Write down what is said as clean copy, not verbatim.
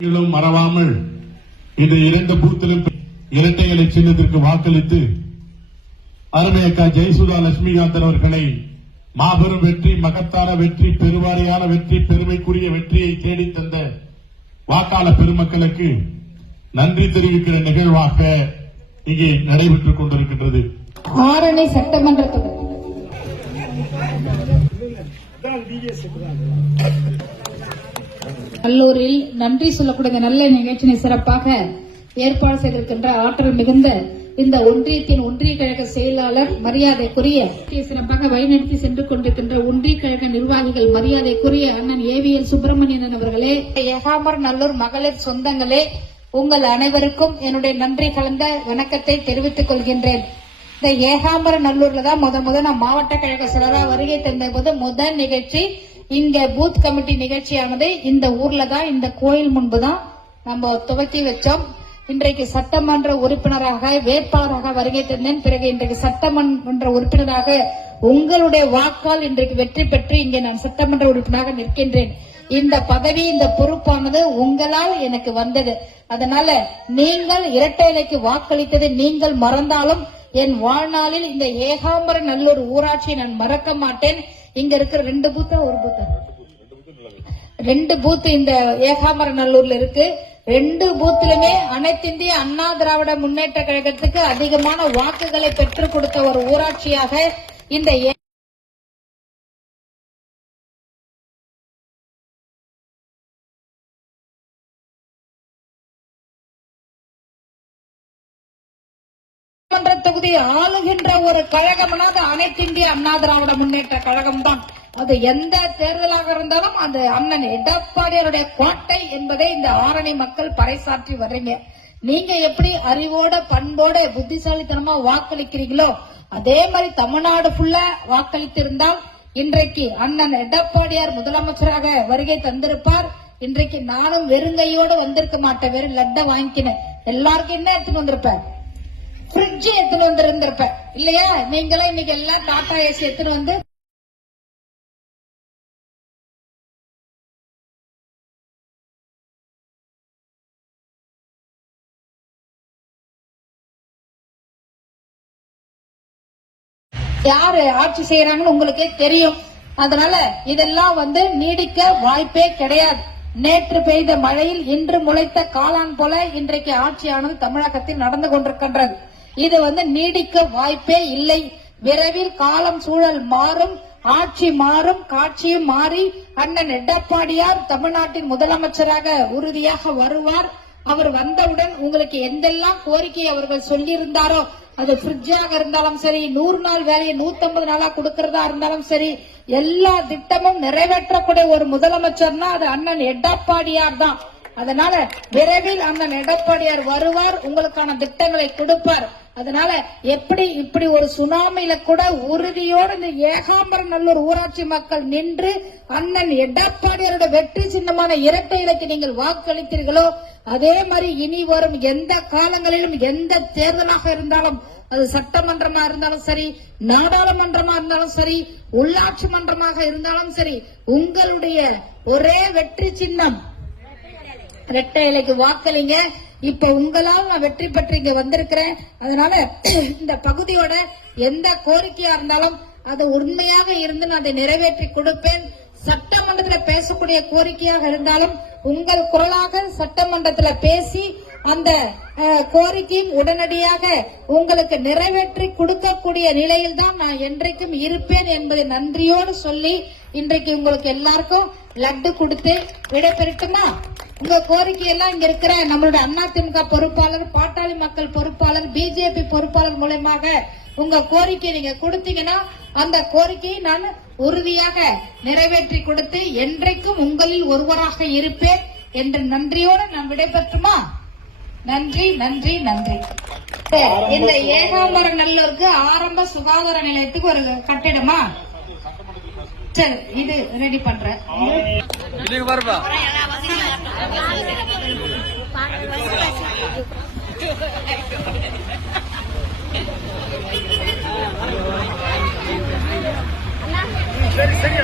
மறவாமல் இந்த 2 பூத்திலும் இரட்டை இலை சின்னத்திற்கு வாக்களித்து அருமையக்கா ஜெயசுதா லட்சுமிகாந்தன் அவர்களை மாபெரும் வெற்றி, மகத்தான வெற்றி, பெருவாரியான வெற்றி, பெருமைக்குரிய வெற்றியை தேடித் தந்த வாக்காளர் பெருமக்களுக்கு நன்றி தெரிவிக்கிற நிகழ்வாக இங்கே நடைபெற்றுக் கொண்டிருக்கின்றது. ஆரணி சட்டமன்ற கல்லூரியில் நன்றி சொல்லக்கூடிய நல்ல நிகழ்ச்சியை சிறப்பாக ஏற்பாடு செய்திருக்கின்ற ஆற்றல் மிகுந்த இந்த ஒன்றியத்தின் ஒன்றிய கழக செயலாளர் மரியாதைக்குரிய சிறப்பாக வழிநடத்தி சென்று கொண்டிருக்கின்ற ஒன்றிய கழக நிர்வாகிகள் மரியாதைக்குரிய அண்ணன் ஏவிஎல் சுப்பிரமணியன் அவர்களே, ஏகாம்பரம் நல்லூர் மகளிர் சொந்தங்களே, உங்கள் அனைவருக்கும் என்னுடைய நன்றி கலந்த வணக்கத்தை தெரிவித்துக் கொள்கின்றேன். இந்த ஏகாம்பரம் நல்லூர்ல தான் முத நான் மாவட்ட கழக செயலராக வருகை தந்த போது முதல் நிகழ்ச்சி இங்க பூத் கமிட்டி நிகழ்ச்சியானது இந்த ஊர்ல தான், இந்த கோயில் முன்புதான் நம்ம துவக்கி வச்சோம். இன்றைக்கு சட்டமன்ற உறுப்பினராக வேட்பாளராக வருகை தந்தேன். பிறகு இன்றைக்கு சட்டமன்ற உறுப்பினராக உங்களுடைய வாக்கால் இன்றைக்கு வெற்றி பெற்று இங்கே நான் சட்டமன்ற உறுப்பினராக நிற்கின்றேன். இந்த பதவி, இந்த பொறுப்பானது உங்களால் எனக்கு வந்தது. அதனால நீங்கள் இரட்டை இலைக்கு வாக்களித்தது நீங்கள் மறந்தாலும் என் வாழ்நாளில் இந்த ஏகாம்பரம் நல்லூர் ஊராட்சியை நான் மறக்க மாட்டேன். இங்க இருக்கிற 2 பூத்தா 1 பூத்தா 2 பூத் இந்த ஏகாம்பரம் நல்லூர்ல இருக்கு. 2 பூத்திலுமே அனைத்து இந்திய அண்ணா திராவிட முன்னேற்ற கழகத்துக்கு அதிகமான வாக்குகளை பெற்றுக் கொடுத்த ஒரு ஊராட்சியாக இந்த தொகுதி ஆளுகின்ற ஒரு கழகம்னா அது அனைத்து இந்திய அண்ணா திராவிட முன்னேற்ற கழகம் தான். அது எந்த தேர்தலாக இருந்தாலும் அந்த அண்ணன் எடப்பாடியாருடைய கோட்டை என்பதை இந்த ஆரணி மக்கள் பறைசாற்றி வர்றீங்க. நீங்க எப்படி அறிவோட பண்போட புத்திசாலித்தனமா வாக்களிக்கிறீங்களோ அதே மாதிரி தமிழ்நாடு ஃபுல்லா வாக்களித்திருந்தால் இன்றைக்கு அண்ணன் எடப்பாடியார் முதலமைச்சராக வருகை தந்திருப்பார். இன்றைக்கு நானும் வெறுங்கையோடு வந்திருக்க மாட்டேன். வெறும் லட்டை வாங்கிக்கினேன். எல்லாருக்கும் என்ன எடுத்துட்டு வந்திருப்பேன்? ஃப்ரிட்ஜ் எடுத்துட்டு வந்திருந்திருப்பேன் இல்லையா? நீங்களும் இன்னைக்கு எல்லாம் டாடா ஏசி எடுத்துட்டு வந்து யாரு ஆட்சி செய்யறாங்கன்னு உங்களுக்கே தெரியும். அதனால இதெல்லாம் நீடிக்க வாய்ப்பே கிடையாது. நேற்று பெய்த மழையில் இன்று முளைத்த காளான் போல இன்றைக்கு ஆட்சியானது தமிழகத்தில் நடந்து கொண்டிருக்கின்றது. இது நீடிக்க வாய்ப்பே இல்லை. விரைவில் காலம் சூழல் மாறும், ஆட்சி மாறும், காட்சியும் மாறி அண்ணன் எடப்பாடியார் தமிழ்நாட்டின் முதலமைச்சராக உறுதியாக வருவார். அவர் வந்தவுடன் உங்களுக்கு எந்தெல்லாம் கோரிக்கை அவர்கள் சொல்லியிருந்தாரோ, அது ஃப்ரிட்ஜாக இருந்தாலும் சரி, 100 நாள் வேலையை 150 நாளா கொடுக்கறதா இருந்தாலும் சரி, எல்லா திட்டமும் நிறைவேற்றக்கூடிய ஒரு முதலமைச்சர்னா அது அண்ணன் எடப்பாடியார் தான். அதனால விரைவில் அண்ணன் எடப்பாடியார் வருவார், உங்களுக்கான திட்டங்களை கொடுப்பார். அதனால இப்படி ஒரு சுனாமியில கூட உறுதியோடு இந்த ஏகாம்பரம் நல்லூர் ஊராட்சி மக்கள் நின்று அண்ணன் எடப்பாடியாரோட வெற்றி சின்னமான இரட்டை இலைக்கு நீங்கள் வாக்களித்தீர்களோ அதே மாதிரி இனி வரும் எந்த காலங்களிலும் எந்த தேர்தலாக இருந்தாலும், அது சட்டமன்றமா இருந்தாலும் சரி, நாடாளுமன்றமா இருந்தாலும் சரி, உள்ளாட்சி மன்றமாக இருந்தாலும் சரி, உங்களுடைய ஒரே வெற்றி சின்னம் இரட்டை இலைக்கு வாக்களிங்க. இப்ப உங்களால் நான் வெற்றி பெற்று இங்க வந்திருக்கிறேன். அதனால இந்த பகுதியோட எந்த கோரிக்கையா இருந்தாலும் அது உண்மையாக இருந்து நான் அதை நிறைவேற்றி கொடுப்பேன். சட்டமன்றத்தில் பேசக்கூடிய கோரிக்கையாக இருந்தாலும் உங்கள் குரலாக சட்டமன்றத்தில் பேசி அந்த கோரிக்கையும் உடனடியாக உங்களுக்கு நிறைவேற்றி கொடுக்கக்கூடிய நிலையில் தான் நான் என்றைக்கும் இருப்பேன் என்பதை நன்றியோடு சொல்லி இன்றைக்கு உங்களுக்கு எல்லாருக்கும் லட்டு கொடுத்து விடைபெறட்டுமா? உங்க கோரிக்கை எல்லாம் இங்க இருக்கிற நம்மளுடைய அதிமுக பொறுப்பாளர், பாட்டாளி மக்கள் பொறுப்பாளர், பிஜேபி பொறுப்பாளர் மூலமாக உங்க கோரிக்கை நீங்க கொடுத்தீங்கன்னா அந்த கோரிக்கையை நான் உறுதியாக நிறைவேற்றி கொடுத்து என்றைக்கும் உங்களில் ஒருவராக இருப்பேன் என்ற நன்றியோடு நான் விடைபெற்றுமா? நன்றி நன்றி நன்றி. இந்த ஏகாம்பரம் நல்லூருக்கு ஆரம்ப சுகாதார நிலையத்துக்கு ஒரு கட்டிடமா? சரி, இது ரெடி பண்றேன். சரி